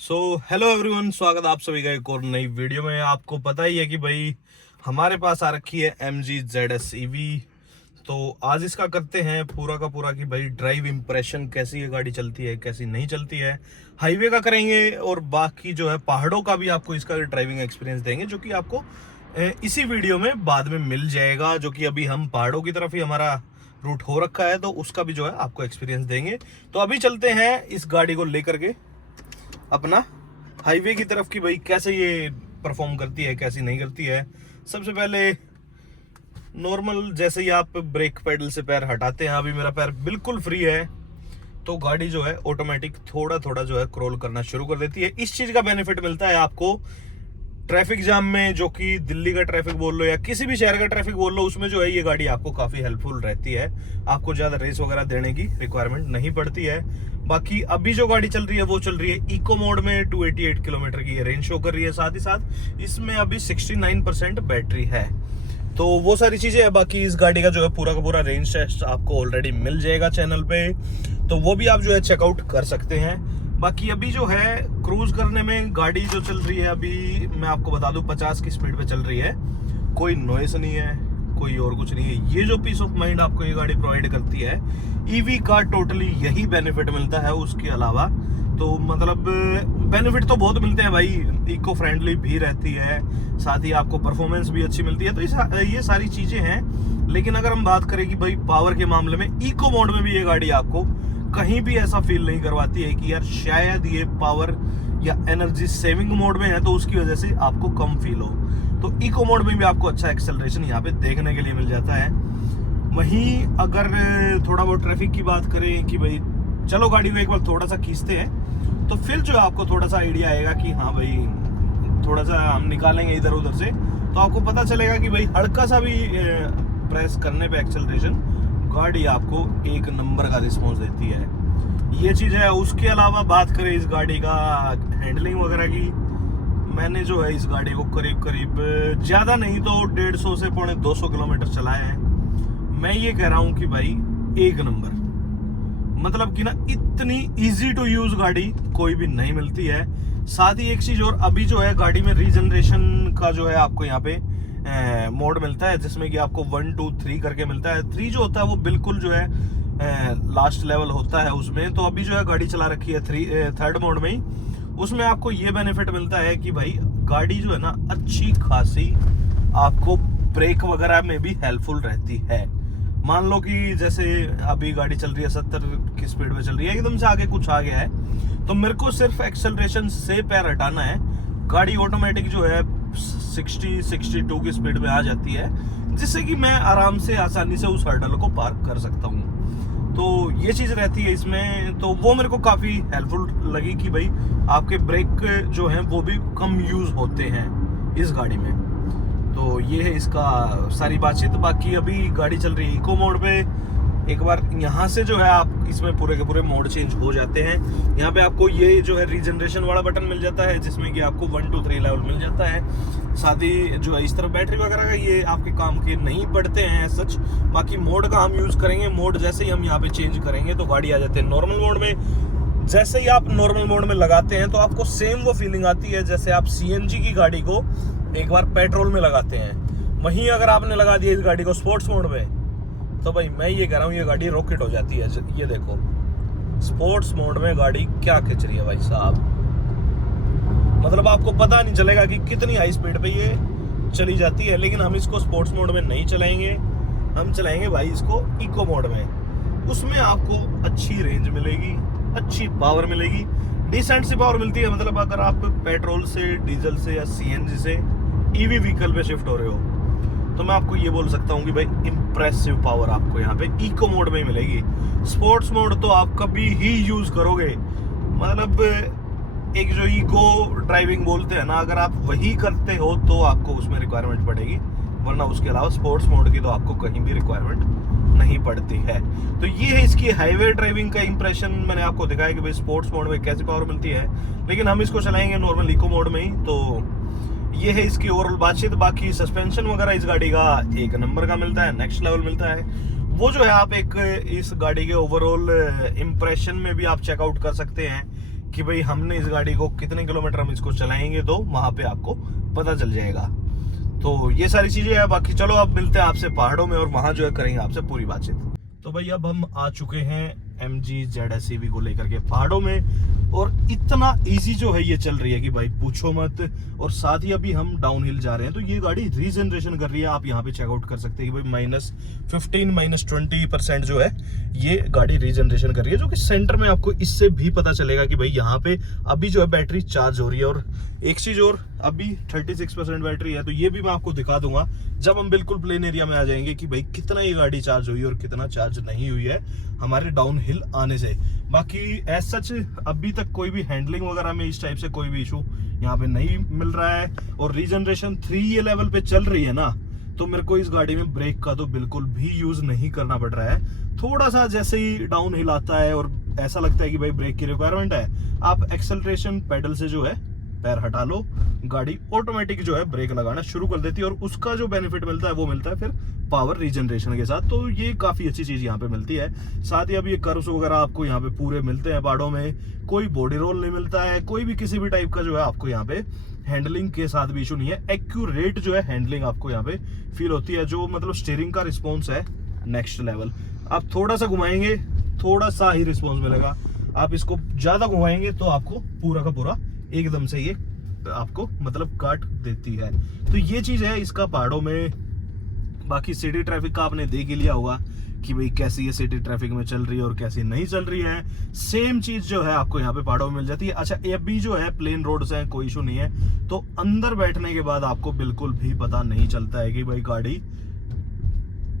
Hello everyone, स्वागत है आप सभी का एक और नई वीडियो में। आपको पता ही है कि भाई हमारे पास आ रखी है MG ZS EV। तो आज इसका करते हैं पूरा का पूरा कि भाई ड्राइव इंप्रेशन, कैसी ये गाड़ी चलती है कैसी नहीं चलती है। हाईवे का करेंगे और बाकी जो है पहाड़ों का भी आपको इसका ड्राइविंग एक्सपीरियंस देंगे, जो कि आपको इसी वीडियो में बाद में मिल जाएगा। जो कि अभी हम पहाड़ों की तरफ ही हमारा रूट हो रखा है, तो उसका भी जो है आपको एक्सपीरियंस देंगे। तो अभी चलते हैं इस गाड़ी को लेकर के अपना हाईवे की तरफ कि भाई कैसे ये परफॉर्म करती है कैसी नहीं करती है। सबसे पहले नॉर्मल जैसे ही आप ब्रेक पेडल से पैर हटाते हैं, अभी मेरा पैर बिल्कुल फ्री है, तो गाड़ी जो है ऑटोमेटिक थोड़ा थोड़ा जो है क्रॉल करना शुरू कर देती है। इस चीज का बेनिफिट मिलता है आपको ट्रैफिक जाम में, जो कि दिल्ली का ट्रैफिक बोल लो या किसी भी शहर का ट्रैफिक बोल लो, उसमें जो है ये गाड़ी आपको काफी हेल्पफुल रहती है। आपको ज्यादा रेस वगैरह देने की रिक्वायरमेंट नहीं पड़ती है। बाकी अभी जो गाड़ी चल रही है वो चल रही है इको मोड में, 288 किलोमीटर की ये रेंज शो कर रही है। साथ ही साथ इसमें अभी 69% बैटरी है। तो वो सारी चीजें है। बाकी इस गाड़ी का जो है पूरा का पूरा रेंज टेस्ट आपको ऑलरेडी मिल जाएगा चैनल पे, तो वो भी आप जो है चेकआउट कर सकते हैं। बाकी अभी जो है क्रूज करने में गाड़ी जो चल रही है, अभी मैं आपको बता दूं 50 की स्पीड पे चल रही है। कोई नॉइस नहीं है, कोई और कुछ नहीं है। ये जो पीस ऑफ माइंड आपको ये गाड़ी प्रोवाइड करती है, ईवी का टोटली यही बेनिफिट मिलता है। उसके अलावा तो मतलब बेनिफिट तो बहुत मिलते हैं भाई। इको फ्रेंडली भी रहती है, साथ ही आपको परफॉर्मेंस भी अच्छी मिलती है। तो ये सारी चीजें हैं। लेकिन अगर हम बात करें कि भाई पावर के मामले में, इको मोड में भी ये गाड़ी आपको कहीं भी ऐसा फील नहीं करवाती है कि यार शायद ये पावर या एनर्जी सेविंग मोड में है तो उसकी वजह से आपको कम फील हो। तो इको मोड में भी आपको अच्छा एक्सेलरेशन यहाँ पे देखने के लिए मिल जाता है। वहीं अगर थोड़ा बहुत ट्रैफिक की बात करें कि भाई चलो गाड़ी को एक बार थोड़ा सा खींचते हैं, तो फिर जो आपको थोड़ा सा आइडिया आएगा कि हाँ भाई थोड़ा सा हम निकालेंगे इधर उधर से, तो आपको पता चलेगा कि भाई हल्का सा भी प्रेस करने पे एक्सेलरेशन गाड़ी आपको एक नंबर का रिस्पॉन्स देती है। ये चीज है। उसके अलावा बात करें इस गाड़ी का हैंडलिंग वगैरह की, मैंने जो है इस गाड़ी को करीब करीब ज्यादा नहीं तो 150 से 250 किलोमीटर चलाया है। मैं ये कह रहा हूं कि भाई एक नंबर, मतलब कि ना इतनी इजी टू यूज गाड़ी कोई भी नहीं मिलती है। साथ ही एक चीज और, अभी जो है गाड़ी में रीजनरेशन का जो है आपको यहाँ पे मोड मिलता है, जिसमें कि आपको 1 2 3 करके मिलता है। 3 जो होता है वो बिल्कुल जो है लास्ट लेवल होता है उसमें। तो अभी जो है गाड़ी चला रखी है थर्ड मोड में ही, उसमें आपको ये बेनिफिट मिलता है कि भाई गाड़ी जो है ना अच्छी खासी आपको ब्रेक वगैरह में भी हेल्पफुल रहती है। मान लो कि जैसे अभी गाड़ी चल रही है 70 की स्पीड में चल रही है, एकदम से आगे कुछ आ गया है, तो मेरे को सिर्फ एक्सेलरेशन से पैर हटाना है, गाड़ी ऑटोमेटिक जो है 60-62 की स्पीड में आ जाती है, जिससे कि मैं आराम से आसानी से उस हर्डल को पार कर सकता हूँ। तो ये चीज रहती है इसमें। तो वो मेरे को काफी हेल्पफुल लगी कि भाई आपके ब्रेक जो हैं वो भी कम यूज होते हैं इस गाड़ी में। तो ये है इसका सारी बातचीत। बाकी अभी गाड़ी चल रही है इको मोड पे। एक बार यहाँ से जो है आप इसमें पूरे के पूरे मोड चेंज हो जाते हैं। यहाँ पे आपको ये जो है रीजनरेशन वाला बटन मिल जाता है, जिसमें कि आपको 1 2 3 लेवल मिल जाता है। साथ ही जो है इस तरफ बैटरी वगैरह का ये आपके काम के नहीं पड़ते हैं सच। बाकी मोड का हम यूज करेंगे, मोड जैसे ही हम यहाँ पे चेंज करेंगे तो गाड़ी आ जाती है नॉर्मल मोड में। जैसे ही आप नॉर्मल मोड में लगाते हैं तो आपको सेम वो फीलिंग आती है जैसे आप CNG की गाड़ी को एक बार पेट्रोल में लगाते हैं। वहीं अगर आपने लगा दिया इस गाड़ी को स्पोर्ट्स मोड में, तो भाई मैं ये कह रहा हूँ ये गाड़ी रॉकेट हो जाती है। ये देखो स्पोर्ट्स मोड में गाड़ी क्या खिंच रही है भाई साहब, मतलब आपको पता नहीं चलेगा कि कितनी हाई स्पीड पे ये चली जाती है। लेकिन हम इसको स्पोर्ट्स मोड में नहीं चलाएंगे, हम चलाएंगे भाई इसको इको मोड में। उसमें आपको अच्छी रेंज मिलेगी, अच्छी पावर मिलेगी, डिसेंट सी पावर मिलती है। मतलब अगर आप पेट्रोल से, डीजल से या CNG से EV व्हीकल पे शिफ्ट हो रहे हो, तो मैं आपको ये बोल सकता हूँ कि भाई इंप्रेसिव पावर आपको यहाँ पे इको मोड में मिलेगी। स्पोर्ट्स मोड तो आप कभी ही यूज करोगे, मतलब एक जो इको ड्राइविंग बोलते हैं ना, अगर आप वही करते हो तो आपको उसमें रिक्वायरमेंट पड़ेगी, वरना उसके अलावा स्पोर्ट्स मोड की तो आपको कहीं भी रिक्वायरमेंट नहीं पड़ती है। तो ये है इसकी हाईवे ड्राइविंग का इंप्रेशन। मैंने आपको दिखाया कि भाई स्पोर्ट्स मोड में कैसी पावर मिलती है, लेकिन हम इसको चलाएंगे नॉर्मल इको मोड में ही। तो ये है इसकी ओवरऑल बातचीत। बाकी सस्पेंशन वगैरह इस गाड़ी का एक नंबर का मिलता है, नेक्स्ट लेवल मिलता है। वो जो है आप एक इस गाड़ी के ओवरऑल इंप्रेशन में भी आप चेकआउट कर सकते हैं कि भाई हमने इस गाड़ी को कितने किलोमीटर हम इसको चलाएंगे, तो वहां पे आपको पता चल जाएगा। तो ये सारी चीजें है। बाकी चलो अब मिलते हैं आपसे पहाड़ों में और वहां जो है करेंगे आपसे पूरी बातचीत। तो भाई अब हम आ चुके हैं MG ZS EV को लेकर के पहाड़ों में, और इतना इजी जो है ये चल रही है कि भाई पूछो मत। और साथ ही अभी हम डाउनहिल जा रहे हैं, तो ये गाड़ी रीजनरेशन कर रही है। आप यहाँ पे चेकआउट कर सकते हैं कि भाई -15 -20% जो है ये गाड़ी रीजनरेशन कर रही है, जो कि सेंटर में आपको इससे भी पता चलेगा कि भाई यहाँ पे अभी जो है बैटरी चार्ज हो रही है। और एक चीज और, अभी 36% बैटरी है, तो ये भी मैं आपको दिखा दूंगा जब हम बिल्कुल प्लेन एरिया में आ जाएंगे कि भाई कितना ये गाड़ी चार्ज हुई और कितना चार्ज नहीं हुई है हमारे डाउन हिल आने से। बाकी एज सच अभी तक कोई भी हैंडलिंग वगैरह में इस टाइप से कोई भी इशू यहाँ पे नहीं मिल रहा है। और रीजनरेशन 3 ये लेवल पे चल रही है ना, तो मेरे को इस गाड़ी में ब्रेक का तो बिल्कुल भी यूज नहीं करना पड़ रहा है। थोड़ा सा जैसे ही डाउन हिल आता है और ऐसा लगता है कि भाई ब्रेक की रिक्वायरमेंट है, आप एक्सेलरेशन पेडल से जो है पैर हटा लो, गाड़ी ऑटोमेटिक जो है ब्रेक लगाना शुरू कर देती है। और उसका जो बेनिफिट मिलता है वो मिलता है फिर पावर रीजनरेशन के साथ। तो ये काफी अच्छी चीज यहाँ पे मिलती है। साथ ही अब ये कर्व्स वगैरह आपको यहाँ पे पूरे मिलते हैं पहाड़ों में, कोई बॉडी रोल नहीं मिलता है, कोई भी किसी भी टाइप का जो है आपको यहाँ पे हैंडलिंग के साथ भी इशू नहीं है। एक्यूरेट जो है हैंडलिंग आपको यहाँ पे फील होती है, जो मतलब स्टीयरिंग का रिस्पॉन्स है नेक्स्ट लेवल। आप थोड़ा सा घुमाएंगे, थोड़ा सा ही रिस्पॉन्स मिलेगा। आप इसको ज्यादा घुमाएंगे तो आपको पूरा का पूरा एकदम से ये आपको मतलब काट देती है। तो ये चीज है इसका पहाड़ों में। बाकी सिटी ट्रैफिक का आपने देख ही लिया होगा कि भाई कैसी ये सिटी ट्रैफिक में चल रही है और कैसी नहीं चल रही है। सेम चीज जो है आपको यहाँ पे पहाड़ों में मिल जाती है। अच्छा, ये भी जो है प्लेन रोड्स हैं, कोई इशू नहीं है। तो अंदर बैठने के बाद आपको बिल्कुल भी पता नहीं चलता है कि भाई गाड़ी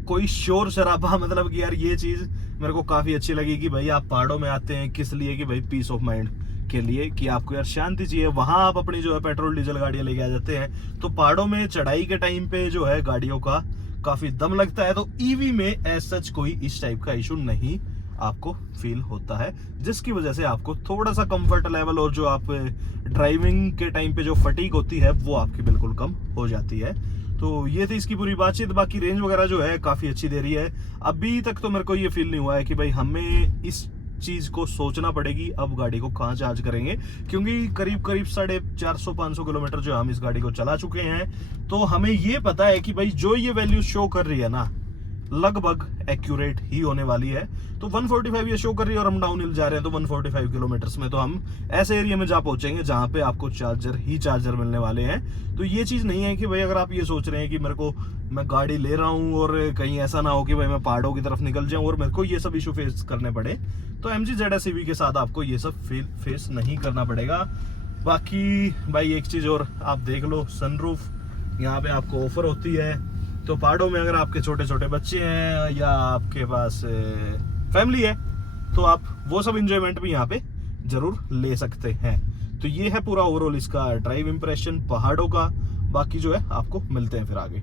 कोई शोर शराबा, मतलब कि यार ये चीज मेरे को काफी अच्छी लगी कि भाई आप पहाड़ों में आते हैं किस लिए, कि भाई पीस ऑफ माइंड के लिए, कि आपको यार शांति चाहिए। वहां आप अपनी जो है पेट्रोल डीजल गाड़ियां लेके आ जाते हैं, तो पहाड़ों में चढ़ाई के टाइम पे जो है गाड़ियों का काफी दम लगता है। तो ईवी में एज सच कोई इस टाइप का इशू नहीं आपको फील होता है, जिसकी वजह से आपको थोड़ा सा कंफर्ट लेवल और जो आप ड्राइविंग के टाइम पे जो फटीग होती है वो आपकी बिल्कुल कम हो जाती है। तो ये थी इसकी पूरी बातचीत। बाकी रेंज वगैरह जो है काफी अच्छी दे रही है। अभी तक तो मेरे को ये फील नहीं हुआ है कि भाई हमें इस चीज को सोचना पड़ेगी अब गाड़ी को कहाँ चार्ज करेंगे, क्योंकि करीब 450-500 किलोमीटर जो हम इस गाड़ी को चला चुके हैं। तो हमें ये पता है कि भाई जो ये वैल्यू शो कर रही है ना, लगभग एक्यूरेट ही होने वाली है। तो 145 ये शो कर रही है और हम डाउन हिल जा रहे हैं, तो 145 किलोमीटर्स में तो हम ऐसे एरिया में जा पहुंचेंगे जहां पे आपको चार्जर मिलने वाले हैं। तो ये चीज नहीं है कि भाई अगर आप ये सोच रहे हैं कि मैं गाड़ी ले रहा हूं और कहीं ऐसा ना हो कि भाई मैं पहाड़ों की तरफ निकल जाऊं और मेरे को ये सब इशू फेस करने पड़े, तो MG ZS EV के साथ आपको ये सब फेस नहीं करना पड़ेगा। बाकी भाई एक चीज और आप देख लो, सनरूफ यहाँ पे आपको ऑफर होती है। तो पहाड़ों में अगर आपके छोटे छोटे बच्चे हैं या आपके पास फैमिली है, तो आप वो सब इंजॉयमेंट भी यहाँ पे जरूर ले सकते हैं। तो ये है पूरा ओवरऑल इसका ड्राइव इंप्रेशन पहाड़ों का। बाकी जो है आपको मिलते हैं फिर आगे।